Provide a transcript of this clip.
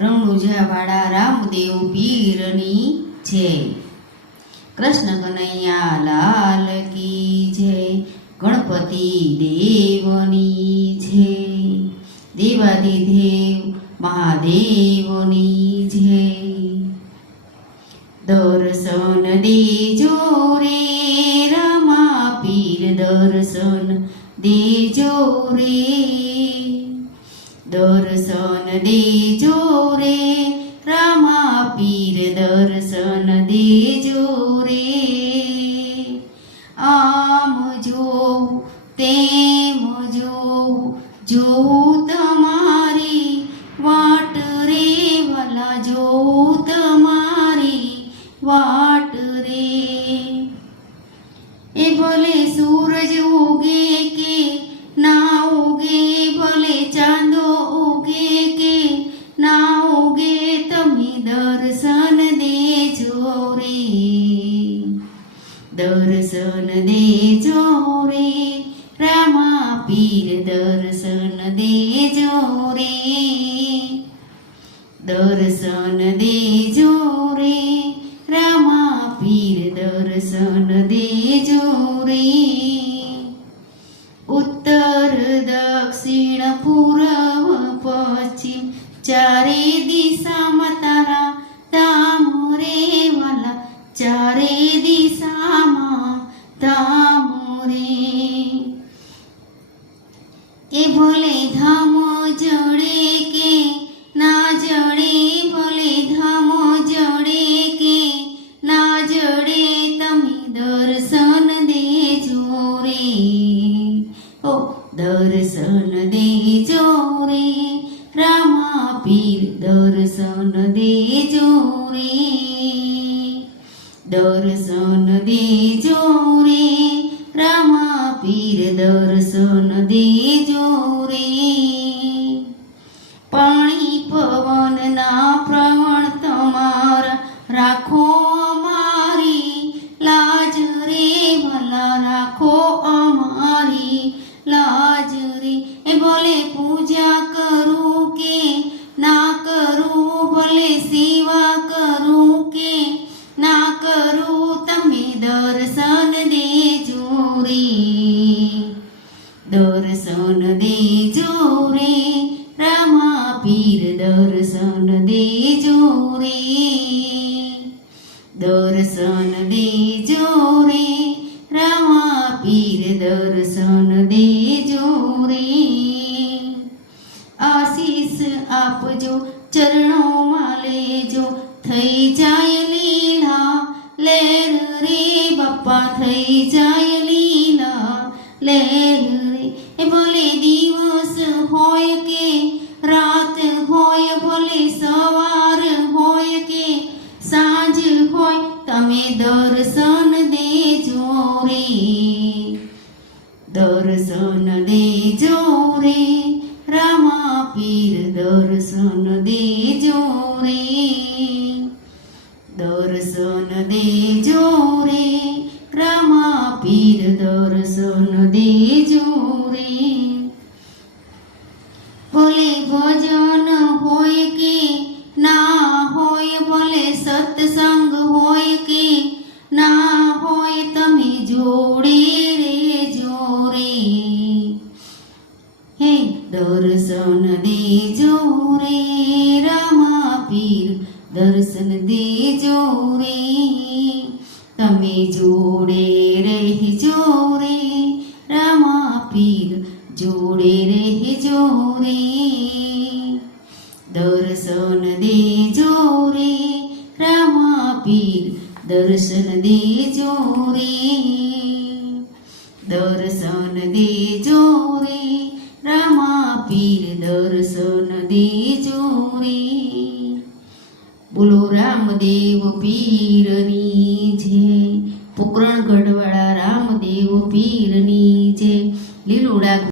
રણુજાવાળા રામદેવ પીરની જય। કૃષ્ણ કનૈયા લાલ કી જય। ગણપતિ દેવની જય। દેવાધિદેવ મહાદેવની જય। દર્શન દેજો રે રામા પીર, દર્શન દેજો રે, દર્શન દેજો રે રામા પીર, દર્શન દેજો રે। આમ જોઉં તેમ જોઉં, જોઉં તમારી વાટ રે વાલા, જોઉં તમારી વાટ રે। એ ભલે સૂરજ ઉગે કે ના ઉગે, ભલે ચાંદો ઉગે કે ના ઉગે, તમે દર્શન દેજો રે, દર્શન દેજો રે રામા પીર, દર્શન દેજો રે, દર્શન દેજો રે રામા પીર, દર્શન દેજો રે। ઉત્તર દક્ષિણ પૂર્વ પશ્ચિમ ચારે દિશામાં તારા ધામ રે વાલા, ચારે દિશામાં ધામ રે। એ ભલે ધામ જડે કે ના જડે, ભલે ધામ જડે કે ના જડે, તમે દર્શન દેજો રે, ઓ દર્શન દેજો રે રામા પીર, દર્શન દેજો રે, દર્શન દેજો રે રામા પીર, દર્શન દેજો રે। પાણી પવનના પ્રવણ તમારા રાખો અમારી લાજ રે ભલા, રાખો અમારી લાજ રે। એ ભલે પૂજા કરું કે ના કરું, ભલે સેવા કરું કે ના કરું, તમે દર્શન દેજો રે, દર્શન દેજો રે રામા પીર, દર્શન દેજો રે, દર્શન દેજો રે રામા પીર, દર્શન દેજો રે। આશીષ આપજો ચરણોમાં લેજો, થઈ જાય લીલા લેર રે બાપા, થઈ જાય લીલા લેર રે। એ ભલે દિવસ હોય કે રાત હોય, ભલે સવાર હોય કે સાંજ હોય, તમે દર્શન દેજો રે, દર્શન દેજો રે રામા પીર, દર્શન દેજો રે, દર્શન દેજો રે રામા પીર, દર્શન દેજો રે। ભલે ભજન હોય કે ના હોય, ભલે સત્સંગ હોય કે ના હોય, તમે જોડે રેજો રે, હે દર્શન દેજો રે રામા પીર, દર્શન દેજો રે, તમે જોડે રહેજો રે રામા પીર, જોડે રહેજો રે, દર્શન દેજો રે રામા પીર, દર્શન દેજો રે, દર્શન દેજો રે રામા પીર, દર્શન દેજો રે। બોલો રામદેવ પીરની જય। પોકરણ ગઢવાળા રામદેવ પીરની જય। લીલુડા